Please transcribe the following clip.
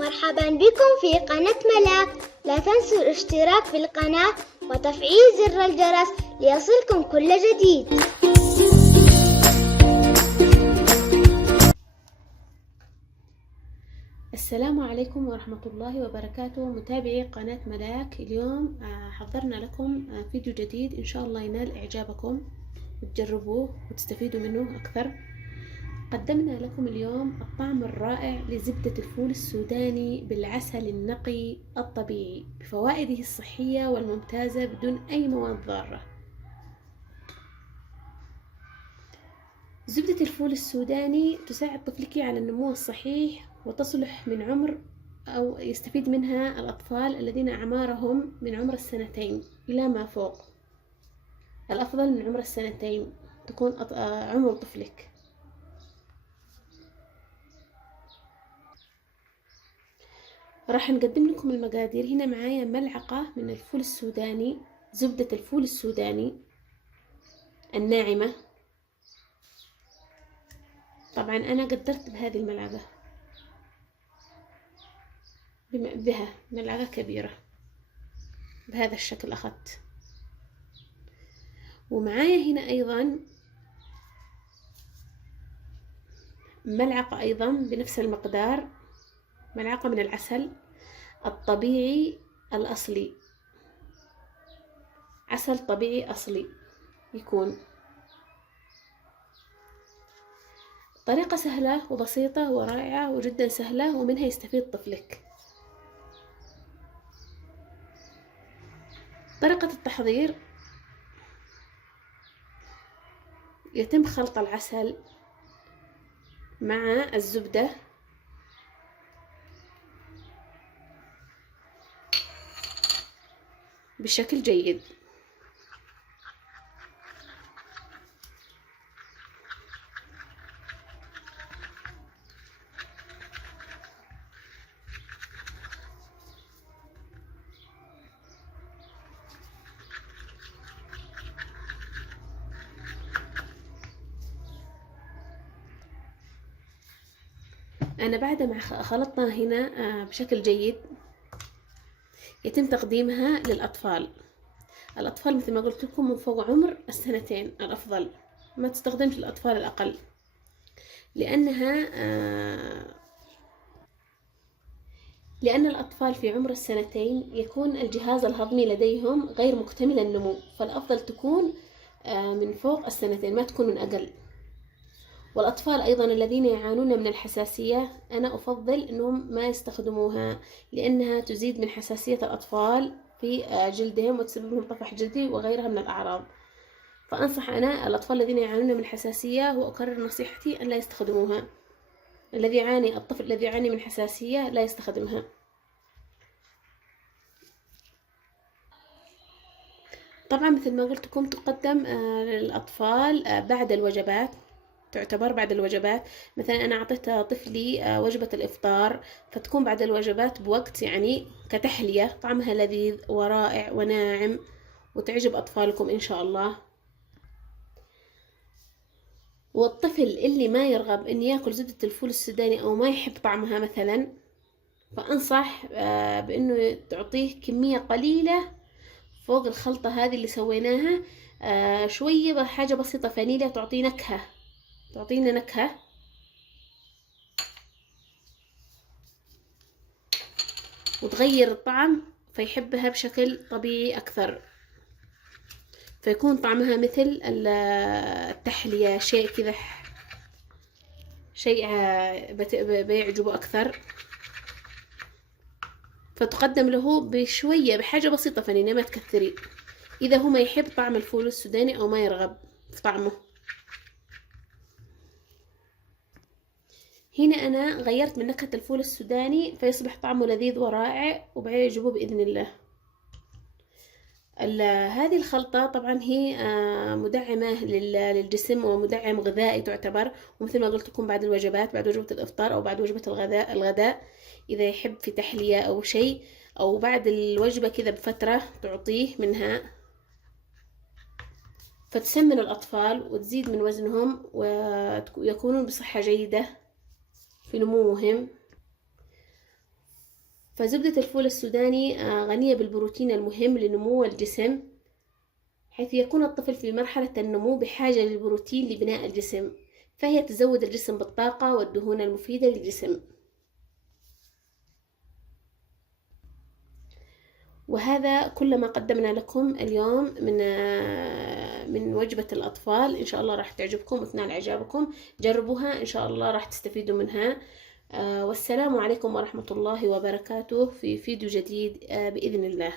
مرحبا بكم في قناة ملاك. لا تنسوا الاشتراك في القناة وتفعيل زر الجرس ليصلكم كل جديد. السلام عليكم ورحمة الله وبركاته متابعي قناة ملاك. اليوم حضرنا لكم فيديو جديد إن شاء الله ينال إعجابكم وتجربوه وتستفيدوا منه أكثر. قدمنا لكم اليوم الطعم الرائع لزبدة الفول السوداني بالعسل النقي الطبيعي بفوائده الصحية والممتازة بدون أي مواد ضارة. زبدة الفول السوداني تساعد طفلك على النمو الصحيح وتصلح من عمر أو يستفيد منها الأطفال الذين أعمارهم من عمر 2 إلى ما فوق. الأفضل من عمر 2 تكون عمر طفلك. راح نقدم لكم المقادير. هنا معايا ملعقة من الفول السوداني، زبدة الفول السوداني الناعمة. طبعا أنا قدرت بهذه الملعقة، بها ملعقة كبيرة بهذا الشكل أخذت. ومعايا هنا أيضا ملعقة أيضا بنفس المقدار، ملعقة من العسل الطبيعي الأصلي، عسل طبيعي أصلي يكون. طريقة سهلة وبسيطة ورائعة وجدا سهلة ومنها يستفيد طفلك. طريقة التحضير: يتم خلط العسل مع الزبدة بشكل جيد. أنا بعد ما خلطنا هنا بشكل جيد يتم تقديمها للأطفال. الأطفال مثل ما قلت لكم من فوق عمر 2 الأفضل، ما تستخدمش الأطفال الأقل، لأن الأطفال في عمر 2 يكون الجهاز الهضمي لديهم غير مكتمل النمو، فالأفضل تكون من فوق 2 ما تكون من أقل. والأطفال أيضا الذين يعانون من الحساسية أنا أفضل أنهم ما يستخدموها، لأنها تزيد من حساسية الأطفال في جلدهم وتسبب لهم طفح جلدي وغيرها من الأعراض. فأنصح أنا الأطفال الذين يعانون من الحساسية وأكرر نصيحتي أن لا يستخدموها. الطفل الذي يعاني من حساسية لا يستخدمها. طبعا مثل ما قلت لكم تقدم للأطفال بعد الوجبات، تعتبر بعد الوجبات. مثلا أنا أعطيت طفلي وجبة الإفطار، فتكون بعد الوجبات بوقت يعني كتحلية. طعمها لذيذ ورائع وناعم وتعجب أطفالكم إن شاء الله. والطفل اللي ما يرغب إن يأكل زبدة الفول السوداني أو ما يحب طعمها مثلا، فأنصح بأنه تعطيه كمية قليلة فوق الخلطة هذه اللي سويناها، شوية حاجة بسيطة فانيليا تعطيه نكهة، تعطينا نكهة. وتغير الطعم فيحبها بشكل طبيعي أكثر، فيكون طعمها مثل التحلية، شيء كذا، شيء بيعجبه أكثر. فتقدم له بشوية بحاجة بسيطة فانيليا، ما تكثري، إذا هو ما يحب طعم الفول السوداني أو ما يرغب في طعمه. هنا أنا غيرت من نكهة الفول السوداني فيصبح طعمه لذيذ ورائع وبيعجبه بإذن الله. هذه الخلطة طبعا هي مدعمة للجسم ومدعم غذائي تعتبر. ومثل ما قلت لكم بعد الوجبات، بعد وجبة الإفطار أو بعد وجبة الغداء إذا يحب في تحلية أو شيء، أو بعد الوجبة كذا بفترة تعطيه منها، فتسمن الأطفال وتزيد من وزنهم ويكونون بصحة جيدة في نموهم. فزبدة الفول السوداني غنية بالبروتين المهم لنمو الجسم، حيث يكون الطفل في مرحلة النمو بحاجة للبروتين لبناء الجسم، فهي تزود الجسم بالطاقة والدهون المفيدة للجسم. وهذا كل ما قدمنا لكم اليوم من وجبة الأطفال. إن شاء الله راح تعجبكم وتنال إعجابكم، جربوها إن شاء الله راح تستفيدوا منها. والسلام عليكم ورحمة الله وبركاته في فيديو جديد بإذن الله.